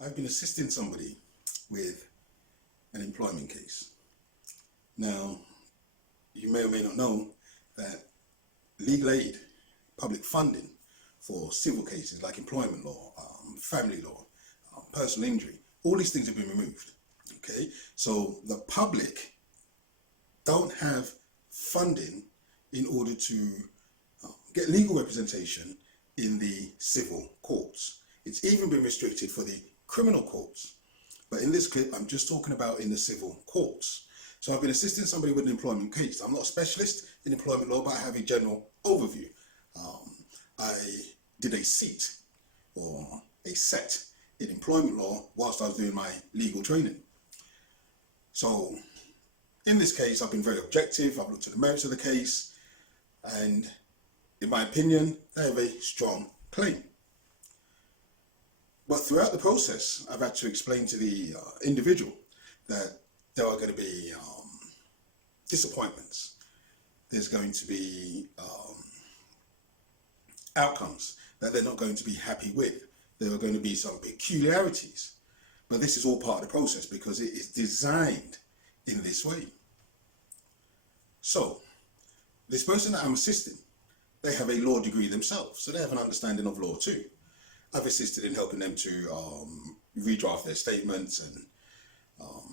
I've been assisting somebody with an employment case. Now, you may or may not know that legal aid, public funding for civil cases like employment law, family law, personal injury, all these things have been removed. Okay, so the public don't have funding in order to get legal representation in the civil courts. It's even been restricted for the criminal courts. But in this clip, I'm just talking about in the civil courts. So I've been assisting somebody with an employment case. I'm not a specialist in employment law, but I have a general overview. I did a seat or a set in employment law whilst I was doing my legal training. So in this case, I've been very objective. I've looked at the merits of the case, and in my opinion, they have a strong claim. But throughout the process, I've had to explain to the individual that there are going to be disappointments. There's going to be outcomes that they're not going to be happy with. There are going to be some peculiarities. But this is all part of the process because it is designed in this way. So, this person that I'm assisting, they have a law degree themselves, so they have an understanding of law too. I've assisted in helping them to redraft their statements, and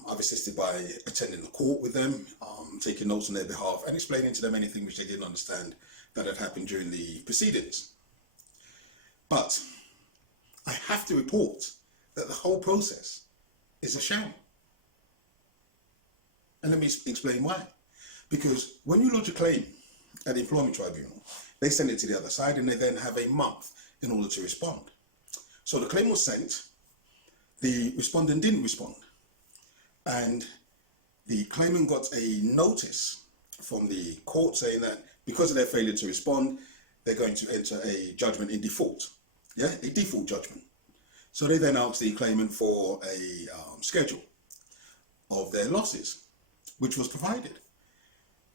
I've assisted by attending the court with them, taking notes on their behalf and explaining to them anything which they didn't understand that had happened during the proceedings. But I have to report that the whole process is a sham. And let me explain why. Because when you lodge a claim at the employment tribunal, they send it to the other side and they then have a month in order to respond. So the claim was sent, the respondent didn't respond, and the claimant got a notice from the court saying that because of their failure to respond, they're going to enter a judgment in default. Yeah, a default judgment. So they then asked the claimant for a schedule of their losses, which was provided.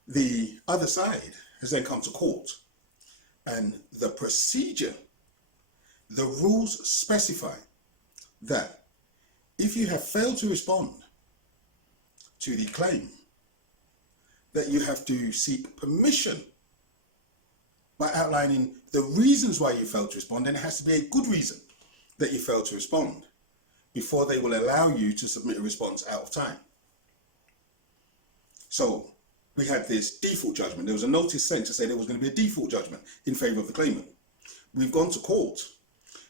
The other side has then come to court, and the procedure, the rules specify that if you have failed to respond to the claim, that you have to seek permission by outlining the reasons why you failed to respond, and it has to be a good reason that you failed to respond before they will allow you to submit a response out of time. So we had this default judgment. There was a notice sent to say there was going to be a default judgment in favour of the claimant. We've gone to court,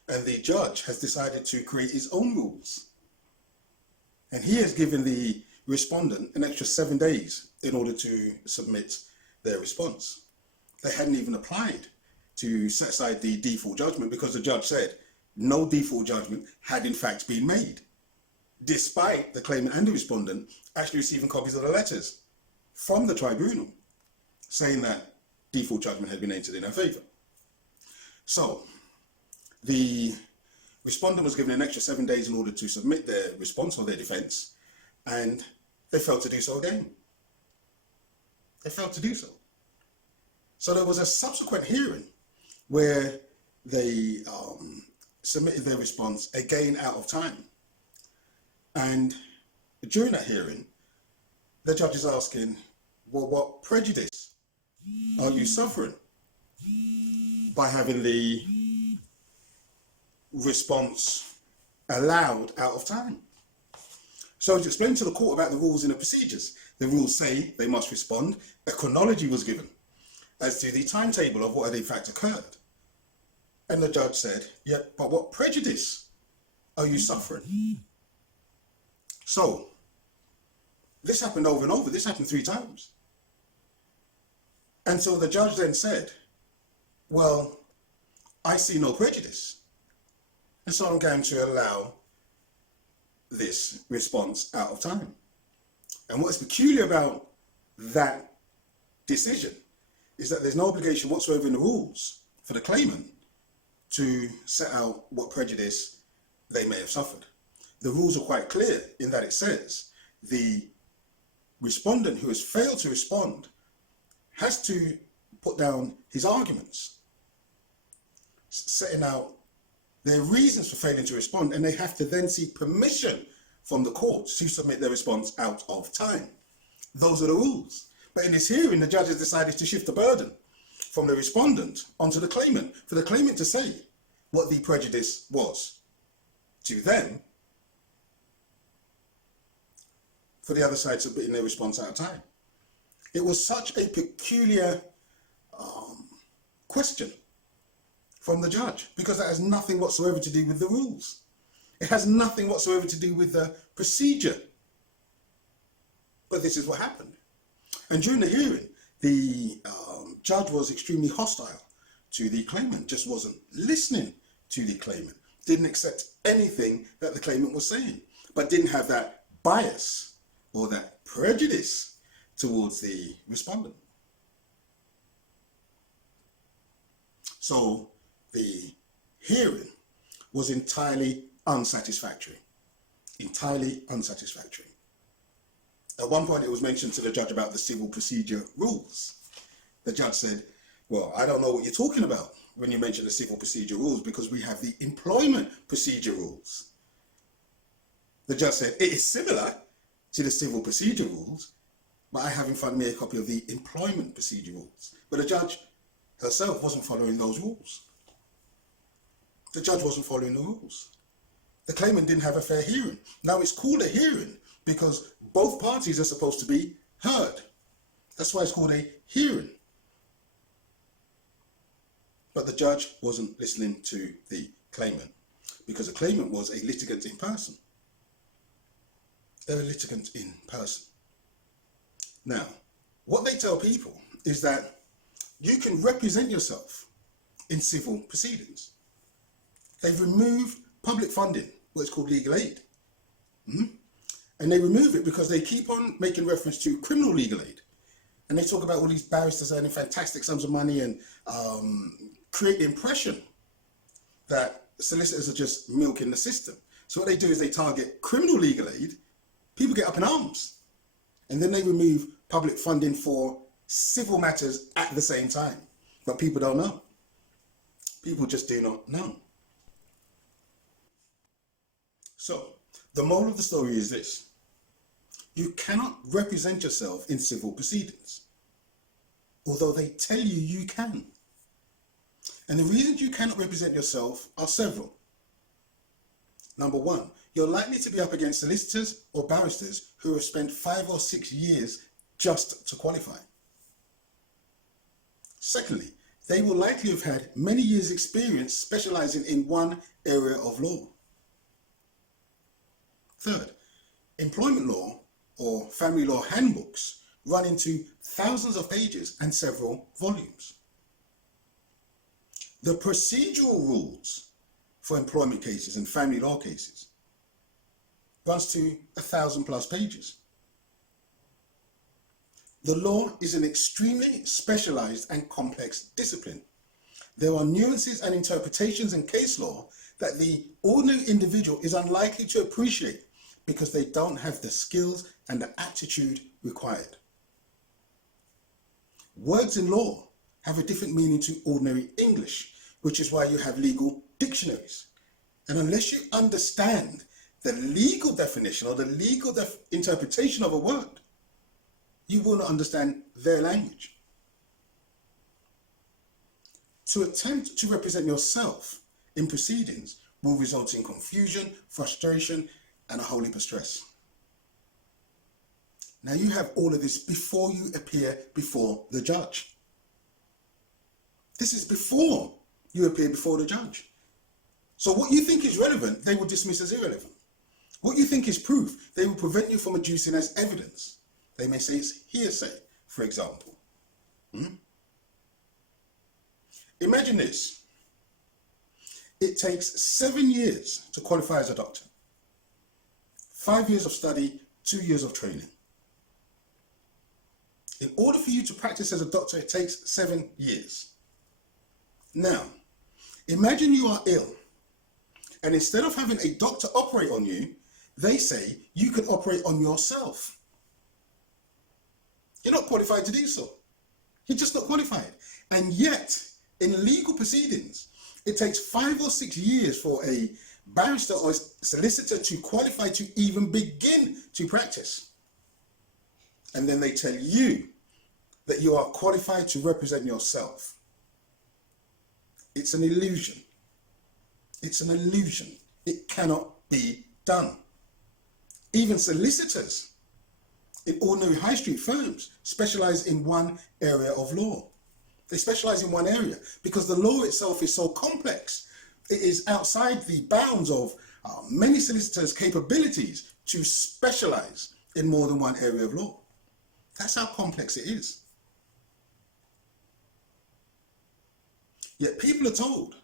and the judge has decided to create his own rules. And he has given the respondent an extra 7 days in order to submit their response. They hadn't even applied to set aside the default judgment because the judge said no default judgment had in fact been made, despite the claimant and the respondent actually receiving copies of the letters from the tribunal saying that default judgment had been entered in her favour. So the respondent was given an extra 7 days in order to submit their response or their defence, and they failed to do so again. They failed to do so. So there was a subsequent hearing where they submitted their response again out of time. And during that hearing, the judge is asking, well, what prejudice are you suffering by having the response allowed out of time? So he's explained to the court about the rules and the procedures. The rules say they must respond. A chronology was given as to the timetable of what had in fact occurred. And the judge said, yeah, but what prejudice are you suffering? So this happened over and over. This happened 3 times. And so the judge then said, well, I see no prejudice. And so I'm going to allow this response out of time. And what's peculiar about that decision is that there's no obligation whatsoever in the rules for the claimant to set out what prejudice they may have suffered. The rules are quite clear in that it says the respondent who has failed to respond has to put down his arguments, setting out their reasons for failing to respond, and they have to then seek permission from the court to submit their response out of time. Those are the rules. But in this hearing, the judge has decided to shift the burden from the respondent onto the claimant, for the claimant to say what the prejudice was to them, for the other side submitting their response out of time. It was such a peculiar question from the judge, because that has nothing whatsoever to do with the rules. It has nothing whatsoever to do with the procedure. But this is what happened. And during the hearing, the judge was extremely hostile to the claimant, just wasn't listening to the claimant, didn't accept anything that the claimant was saying, but didn't have that bias or that prejudice towards the respondent. So the hearing was entirely unsatisfactory. Entirely unsatisfactory. At one point it was mentioned to the judge about the civil procedure rules. The judge said, well, I don't know what you're talking about when you mention the civil procedure rules, because we have the employment procedure rules. The judge said, it is similar to the civil procedure rules, but I have in front of me a copy of the employment procedure rules. But the judge herself wasn't following those rules. The judge wasn't following the rules. The claimant didn't have a fair hearing. Now it's called a hearing because both parties are supposed to be heard. That's why it's called a hearing. But the judge wasn't listening to the claimant, because the claimant was a litigant in person. They're a litigant in person. Now, what they tell people is that you can represent yourself in civil proceedings. They've removed public funding, what is called legal aid. And they remove it because they keep on making reference to criminal legal aid. And they talk about all these barristers earning fantastic sums of money and create the impression that solicitors are just milking the system. So what they do is they target criminal legal aid, people get up in arms, and then they remove public funding for civil matters at the same time. But people don't know. People just do not know. So, the moral of the story is this. You cannot represent yourself in civil proceedings, although they tell you you can. And the reasons you cannot represent yourself are several. Number one, you're likely to be up against solicitors or barristers who have spent 5 or 6 years just to qualify. Secondly, they will likely have had many years' experience specializing in one area of law. Third, employment law or family law handbooks run into thousands of pages and several volumes. The procedural rules for employment cases and family law cases runs to 1,000+ pages. The law is an extremely specialized and complex discipline. There are nuances and interpretations in case law that the ordinary individual is unlikely to appreciate because they don't have the skills and the aptitude required. Words in law have a different meaning to ordinary English, which is why you have legal dictionaries. And unless you understand the legal definition or the legal interpretation of a word, you will not understand their language. To attempt to represent yourself in proceedings will result in confusion, frustration, and a whole heap of stress. Now you have all of this before you appear before the judge. This is before you appear before the judge. So what you think is relevant, they will dismiss as irrelevant. What you think is proof, they will prevent you from adducing as evidence. They may say it's hearsay, for example. Imagine this. It takes 7 years to qualify as a doctor. 5 years of study, 2 years of training. In order for you to practice as a doctor, it takes 7 years. Now, imagine you are ill, and instead of having a doctor operate on you, they say you can operate on yourself. You're not qualified to do so. You're just not qualified. And yet, in legal proceedings, It takes 5 or 6 years for a barrister or solicitor to qualify to even begin to practice. And then they tell you that you are qualified to represent yourself. It's an illusion. It's an illusion. It cannot be done. Even solicitors in ordinary high street firms specialize in one area of law. They specialize in one area because the law itself is so complex. It is outside the bounds of many solicitors' capabilities to specialize in more than one area of law. That's how complex it is. Yet people are told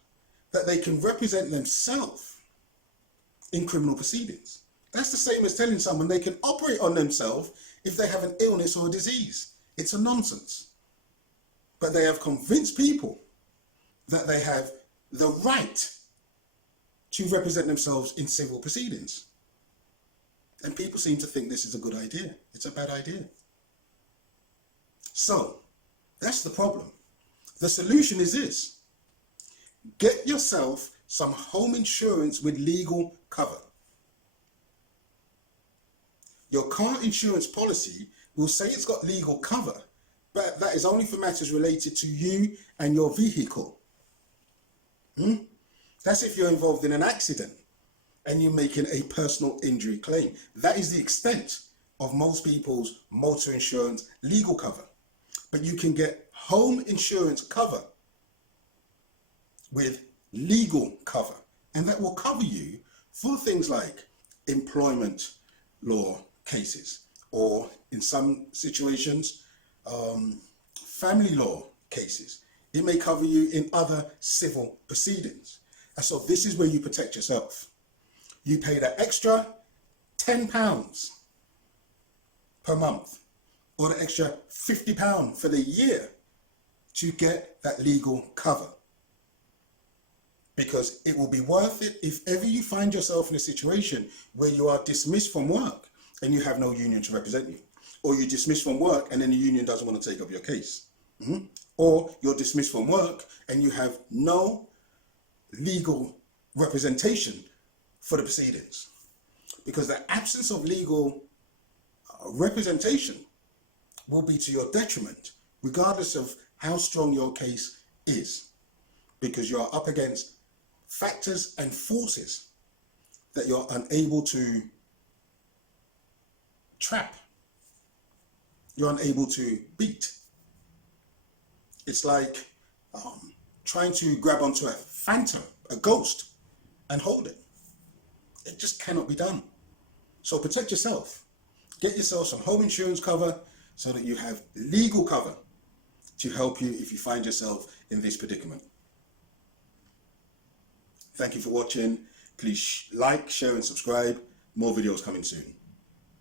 that they can represent themselves in criminal proceedings. That's the same as telling someone they can operate on themselves if they have an illness or a disease. It's a nonsense. But they have convinced people that they have the right to represent themselves in civil proceedings. And people seem to think this is a good idea. It's a bad idea. So, that's the problem. The solution is this. Get yourself some home insurance with legal cover. Your car insurance policy will say it's got legal cover, but that is only for matters related to you and your vehicle. That's if you're involved in an accident and you're making a personal injury claim. That is the extent of most people's motor insurance legal cover. But you can get home insurance cover with legal cover, and that will cover you for things like employment law cases, or in some situations, family law cases. It may cover you in other civil proceedings. And so this is where you protect yourself. You pay that extra £10 per month, or the extra £50 for the year to get that legal cover. Because it will be worth it if ever you find yourself in a situation where you are dismissed from work and you have no union to represent you. Or you're dismissed from work and then the union doesn't want to take up your case. Or you're dismissed from work and you have no legal representation for the proceedings. Because the absence of legal representation will be to your detriment, regardless of how strong your case is. Because you are up against factors and forces that you're unable to trap. You're unable to beat. It's like trying to grab onto a phantom, a ghost, and hold it. It just cannot be done. So protect yourself. Get yourself some home insurance cover so that you have legal cover to help you if you find yourself in this predicament. Thank you for watching. Please like, share and subscribe. More videos coming soon.